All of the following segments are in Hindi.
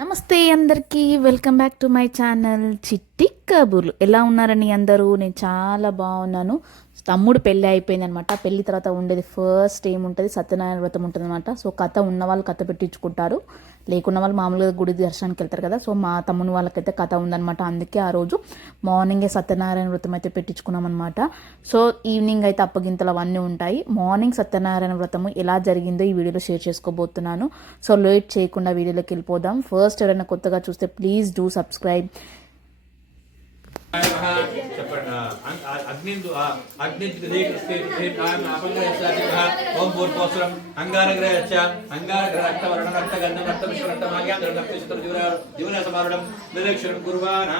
నమస్తే అందరికీ welcome back to my channel Chitti Kaburlu. ఎలా ఉన్నారని అందరూ? నేను చాలా బాగున్నాను. తమ్ముడు పెళ్ళి అయిపోయింది అనమాట పెళ్ళి తర్వాత ఉండేది ఫస్ట్ ఏముంటుంది సత్యనారాయణ వ్రతం ఉంటుంది అనమాట సో కథ ఉన్న వాళ్ళు కథ పెట్టించుకుంటారు. లేకున్న వాళ్ళు మామూలుగా గుడి దర్శనానికి వెళ్తారు కదా. సో మా తమ్ముని వాళ్ళకైతే కథ ఉందనమాట. అందుకే ఆ రోజు మార్నింగే సత్యనారాయణ వ్రతం అయితే పెట్టించుకున్నాం అనమాట సో ఈవినింగ్ అయితే అప్పగింతలు అవన్నీ ఉంటాయి. మార్నింగ్ సత్యనారాయణ వ్రతము ఎలా జరిగిందో ఈ వీడియోలో షేర్ చేసుకోబోతున్నాను. సో లేట్ చేయకుండా వీడియోలోకి వెళ్ళిపోదాం. ఫస్ట్ ఎవరైనా కొత్తగా చూస్తే ప్లీజ్ డూ సబ్స్క్రైబ్. చెప్పండి. అగ్నిందు ఓం పూర్వోసరం అంగారగ్రహ అంగారగ్రహ రక్త వర్ణ రక్త గంధం రక్త విశ్వ రక్త రక్త చిత్ర జీవన సమారుడం నిరీక్షణం కుర్వానా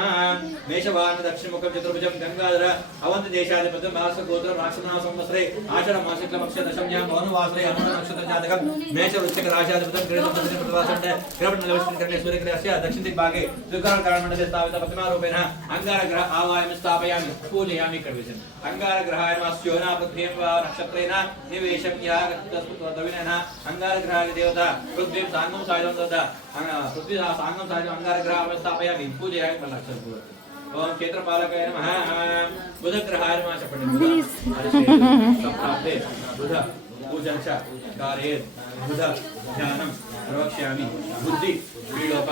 మేషవాన దక్షిణముఖం చతుర్భుజం గంగాధర అవంత దేశాధిపతి మాస గోత్రం సంవత్సరే ఆషాఢ దశమ్యాం మౌనవాసరే నక్షత్ర జాతకం మేష వృశ్చిక రాశాధిపతం ప్రతివాసంటే సూర్యగ్రహస్య దక్షిణ దిగ్భాగే దుర్గర కారణమండలే స్థాపిత ప్రతిమారూపేణ అంగారగ్రహ आवायं स्थापयामि पूजयामि क्रविशम् अङ्गारग्रहाय वा स्योनापत्नेन वा नक्षत्रेण निवेशं यागतस्मिन् अङ्गारग्रहाय देवता पृथ्वीं साङ्गं सायुधं ददा पृथ्वी साङ्गं सायुधम् अङ्गारग्रहाय स्थापयामि पूजयामि मनक्षत्रं ओम क्षेत्रपालकाय नमः बुधग्रहाय नमः शपण्डं बुध पूजन च कारयेत् बुध ज्ञानं प्रवक्ष्यामि बुद्धि क्रीडोप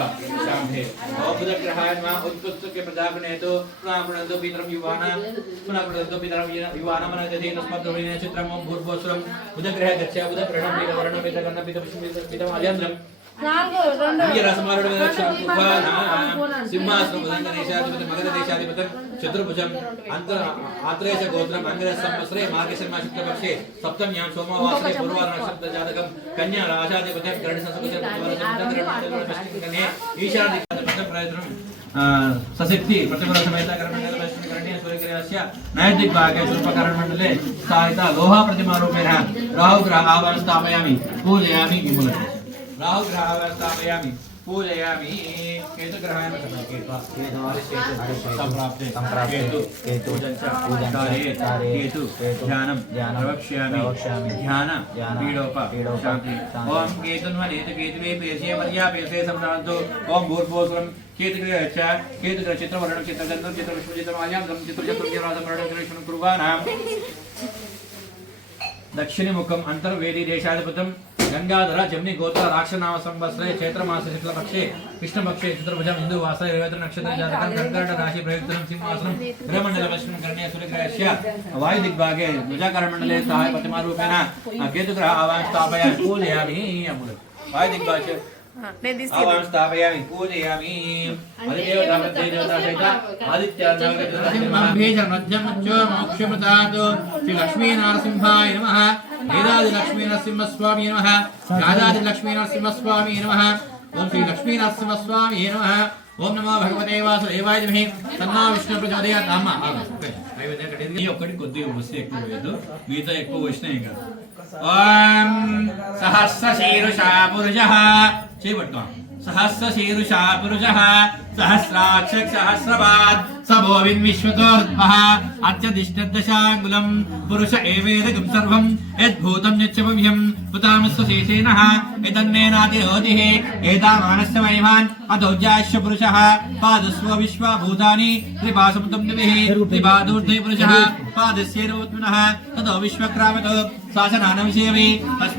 प्रारंभे औपदग्रहाय नमः उत्पुस्तके प्रजापनेतो प्राप्णन्तो पितरं युवानां प्राप्णन्तो पितरं युवानां नदते तस्मात् द्रविणेन चित्रं भूर्भोसुरम् उदग्रहे गच्छ उदग्रहं पितवर्णं पितगन्नं पितपुष्पं पितम् अजन्द्रम् బుధగ్రహం పిత వర్ణ పిత గణ పిత పుష్ప పిత అజేంద్రం రసమారుడు సింహాసనం ఉదంగ దేశాధిపతి మగధ దేశాధిపతి చతుర్భుజం అంతర ఆత్రేయ గోత్రం అంగర సంవత్సరే మార్గశర్మ శుక్లపక్షే సప్తమ్యాం సోమవాసరే పూర్వార నక్షత్ర జాతకం కన్యా రాజాధిపతి గరుడ సంస్కృతి ఈశాన్య ప్రయత్నం సశక్తి ప్రతిఫల సమేత కరణీయ సూర్యగ్రహస్య నైతిక్భాగే శిల్పకరణమండలే స్థాయిత లోహ प्रतिमारूपेण राहुग्रह आवाहन स्थापयामि पूजयामि विमलते राहुग्रह स्थापयामि पूजयामि केतुग्रहाय सम्प्राप्ते केतु पूजन च कारयेत् केतु ध्यानं प्रवक्ष्यामि ध्यान पीडोप शान्ति ॐ केतुन्वनेत केतुवे पेशे मर्या पेशे सम्रान्तो ॐ भूर्भुवस्वरं केतुग्रह च केतुग्रह चित्रवर्णं चित्रगन्धं चित्रविश्वचित्रमाल्यां चित्रचतुर्यराजमरणं कुर्वाणां दक्षिणमुखम अंतर्वेदी देशाधिपतम గంగాధర జమ్ని గోత్ర రాక్షనామ సంవత్సరే క్షేత్రమాస శుక్లపక్షే కృష్ణపక్షే చిత్రభుజం హిందూ వాస ఇరవై నక్షత్ర జాతకం కర్కట రాశి ప్రయుక్తం సింహాసనం గ్రహమండల పశ్చిమ కర్ణీయ సూర్యగ్రహస్య వాయు దిగ్భాగే ధ్వజకరమండలే సహాయ ప్రతిమారూపేణ కేతుగ్రహ ఆవాం స్థాపయ పూజయామి అమ్ముడు వాయు దిగ్భాగే ఆవాం నరసింహాయ నమ. వేదాది లక్ష్మీ నరసింహస్వామి నమ యాదాది లక్ష్మీ నరసింహస్వామి నమ ఓం శ్రీ లక్ష్మీ నరసింహస్వామి నమ ఓం నమో భగవతే వాసుదేవాయ ధీమహి తన్నో విష్ణు ప్రచోదయాత్ అమ్మ ఈ ఒక్కటి కొద్దిగా వస్తే ఎక్కువ వేయద్దు మిగతా ఎక్కువ వచ్చినాయి కదా. ఓం సహస్ర శీరుషా పురుష చేపట్టుకో सहस्रशीर्षा पुरुषः सहस्राक्षसहस्रपात् स भोविन्विश्वतोर्मः अत्यधिष्ठद्दशाङ्गुलम्, पुरुष एवेदकम् सर्वम्, यद्भूतम् यच्छव्यम् पुतामस्व शेषेणः यदन्नेनातिरोधिः एतामानस्य महिमान्, अधौज्याश्च पुरुषः, पादस्व विश्वा भूतानि त्रिपासमुतम् निभिः त्रिपादूर्धे पुरुषः पादस्यैर्वत्मिनः ततो विश्वक्रामतो शासनानविषये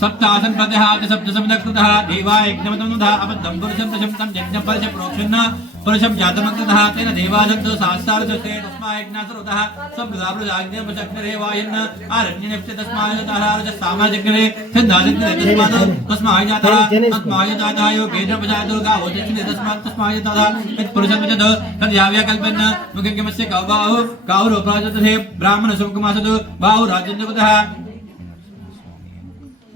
सप्तासन प्रदेहात शब्द शब्द कृतः देवा यज्ञमतनुधा अबद्धं पुरुषं प्रशंतं यज्ञं परशं प्रोक्षुन्न, पुरुषं जातमकृतः तेन देवासन्तो सहस्रार जते तस्मा यज्ञासुरुतः सम्प्रदाप्रदाज्ञे पशग्निरेवायन्न आरण्यनेप्से तस्मायतारारज सामाजग्निरे तस्मा तस्मायजातः तस्मायजातायो गेन्द्रपजातुर्गा होतिष्ठिने तस्मात् तस्मायजातः यत्पुरुषं विजद तद्याव्याकल्पन्न मुखं किमस्य कौबाहु काहुरोपराजतथे ब्राह्मणसुकुमासतु बाहुराजन्यकुतः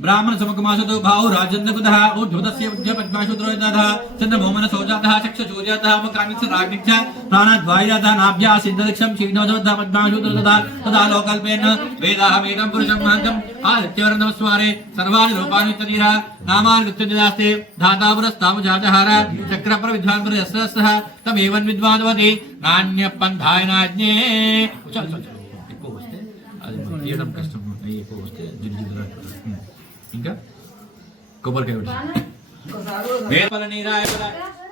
ब्राह्मण समुखमासतो भाव राजन्नकुतः ऊर्ध्वतस्य उद्य पद्माशुद्रोयतः चन्द्रभौमन सौजातः चक्षुसूर्यातः मकानिच्छ राग्निच्छ प्राणाद्वायुजातः नाभ्याः सिद्धदक्षं क्षीणोजवतः पद्माशुद्रोतः तदा लोकल्पेन वेदाः वेदं पुरुषं महन्तम् आदित्यवर्णमस्वारे सर्वाणि रूपाणि तदीरा नामानि कृत्यजास्ते धातापुरस्तामुजाजहार चक्रप्रविद्वान् यस्रस्सः तमेवन् विद्वान्वति నాణ్యపంథాయ నాజ్ఞే చల్ చల్ చల్ ఎక్కువ వస్తే అది మనకి తీయడం కష్టం నెయ్యి ఎక్కువ వస్తే జిడ్డు జిడ్డుగా అయిపోతుంది. హ్మ్. ఇంకా కొబ్బరికాయ ఒకటి వేపల నీరాయ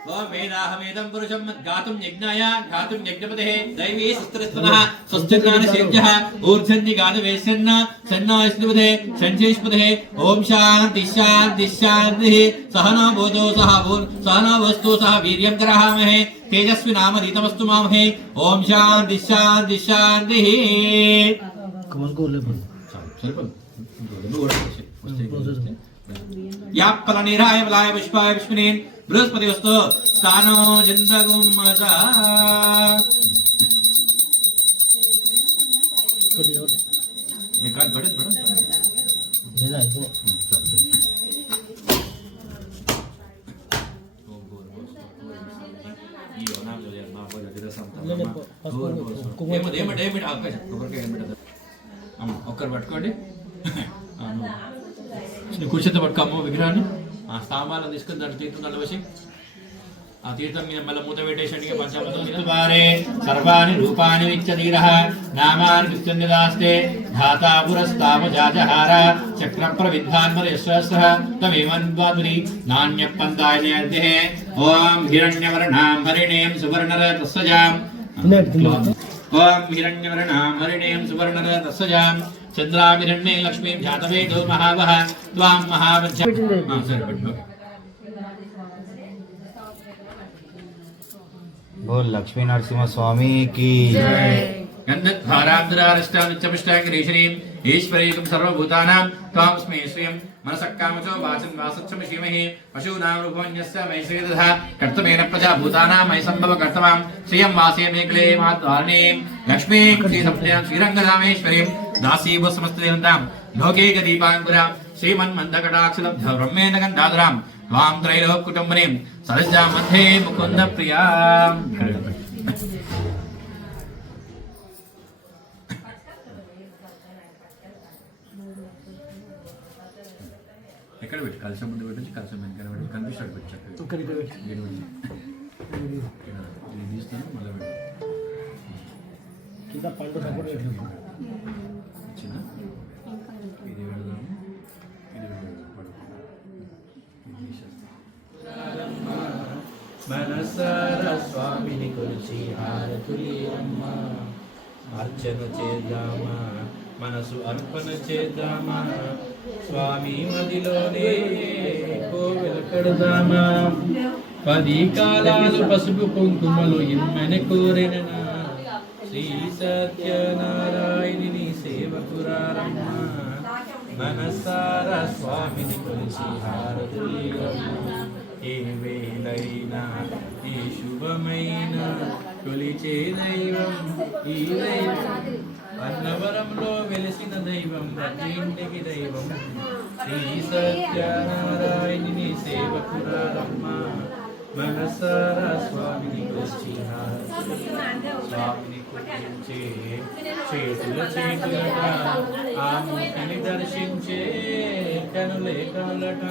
ఓం వేదాహమేదం పురుషం గాతుం యజ్ఞాయ గాతుం యజ్ఞపతే దైవీ సుస్త్రస్పదః స్వస్తిర్గాన సేవ్యః ఊర్ధ్వన్య గాన వేసన్న సన్నో విష్ణుపదే సంచేష్పదే ఓం శాంతి శాంతి శాంతి సహనా భూతో సహ భూర్ సహనా వస్తు సహ వీర్యం కరహామహే తేజస్వి నామ రీతమస్తు మామహే ఓం శాంతి శాంతి శాంతి సరిపోదు నువ్వు కూడా వచ్చేయ్. వస్తే వస్తే. యాప్పల నీరాయ బలాయ పుష్పాయ పుష్పినేన్ బృహస్పతి వస్తు స్థానో జంతగుమ్మత నికాల్ బడత్ బడత్ ఒక్కరు పట్టుకోండి ఆ, నువ్వు. నువ్వు కూర్చొని పట్టుకోమ్మ విగ్రహాన్ని ఆ స్థామాలను తీసుకుని దాంట్లో తీర్థం నల్లవసి ఆ తీర్థం మీద మళ్ళీ మూత పెట్టేసండి పంచామృతారే సర్వాణి రూపాణి విచ్చదీర నామాని విచ్చన్యదాస్తే ధాతా పురస్తామ జాజహార చక్ర ప్రవిద్ధాన్మద యశ్వస్సః తమేవన్వాదురి నాణ్య పందాయ ఓం హిరణ్యవర్ణాం హరిణేం సువర్ణరతస్సజాం ॐ हिरण्यवर्णां हरिणीं सुवर्णरतसजां चन्द्रामिरण्ये लक्ष्मीं ध्यातवेदो महावः त्वां महावध्या बोल लक्ष्मी नरसिंह स्वामी की गंधधारांतरारष्टानुच्चमिष्टाङ्गरीशनीम् ईश्वरीकं सर्वभूतानां त्वामस्मि श्रियं मनसः कामचो वाचं वासच्छमशीमहि पशूनां रूपमन्यस्य मयि श्रीदधा कर्तमेन प्रजा भूतानां मयि कर्तमां श्रियं वासे मेकले माद्वारणीं लक्ष्मीं श्रीसप्तयां श्रीरङ्गधामेश्वरीं दासीव समस्तदेवतां लोके श्रीमन्मन्दकटाक्षलब्ध ब्रह्मेण गन्धाधरां त्वां त्रैलोक कुटुम्बनीं मध्ये मुकुन्द ఎక్కడ పెట్టి? కలిసి ముందు పెట్టచ్చు కలిసి వెనకాల పెట్టి కనిపిస్తాడు పెట్టు. ఇది తీస్తాను మళ్ళీ పెట్టు చిన్న ఇది పెడదాము. ఇది పడుకో ఇది మనసార స్వామిని కొలిచి హారతులియమ్మా అర్చన చేద్దామా. మనసు అర్పణ చేద్దామా. స్వామి మదిలోనే కోవెల కడదామా పది కాలాలు పసుపు కుంకుమలు ఇమ్మని కోరిననా. శ్రీ సత్యనారాయణిని సేవకురారమ్మా. మనసార స్వామిని కొలిసి హారతులియమ్మా ఏ వేళైనా ఏ శుభమైన కొలిచే దైవం ఈ దైవం. అన్నవరంలో వెలిసిన దైవం ప్రతి ఇంటికి దైవం శ్రీ సత్యనారాయణిని సేవకురారమ్మ మనసారా స్వామిని కొలిచి స్వామిని చేతుల చేతులట ఆ మూర్తిని దర్శించే కనులే కనులట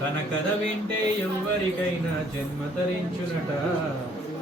తన కథ వింటే ఎవరికైనా జన్మ తరించునట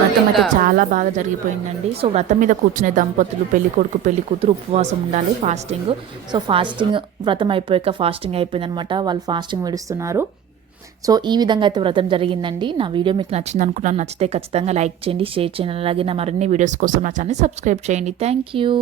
వ్రతం అయితే చాలా బాగా జరిగిపోయిందండి. సో వ్రతం మీద కూర్చునే దంపతులు పెళ్ళి కొడుకు పెళ్ళి కూతురు ఉపవాసం ఉండాలి ఫాస్టింగ్. సో ఫాస్టింగ్ వ్రతం అయిపోయాక ఫాస్టింగ్ అయిపోయిందనమాట. వాళ్ళు ఫాస్టింగ్ విడుస్తున్నారు. సో ఈ విధంగా అయితే వ్రతం జరిగిందండి. నా వీడియో మీకు నచ్చింది అనుకున్నాను. నచ్చితే ఖచ్చితంగా లైక్ చేయండి షేర్ చేయండి. అలాగే నా మరిన్ని వీడియోస్ కోసం నా ఛానల్ సబ్స్క్రైబ్ చేయండి. Thank you.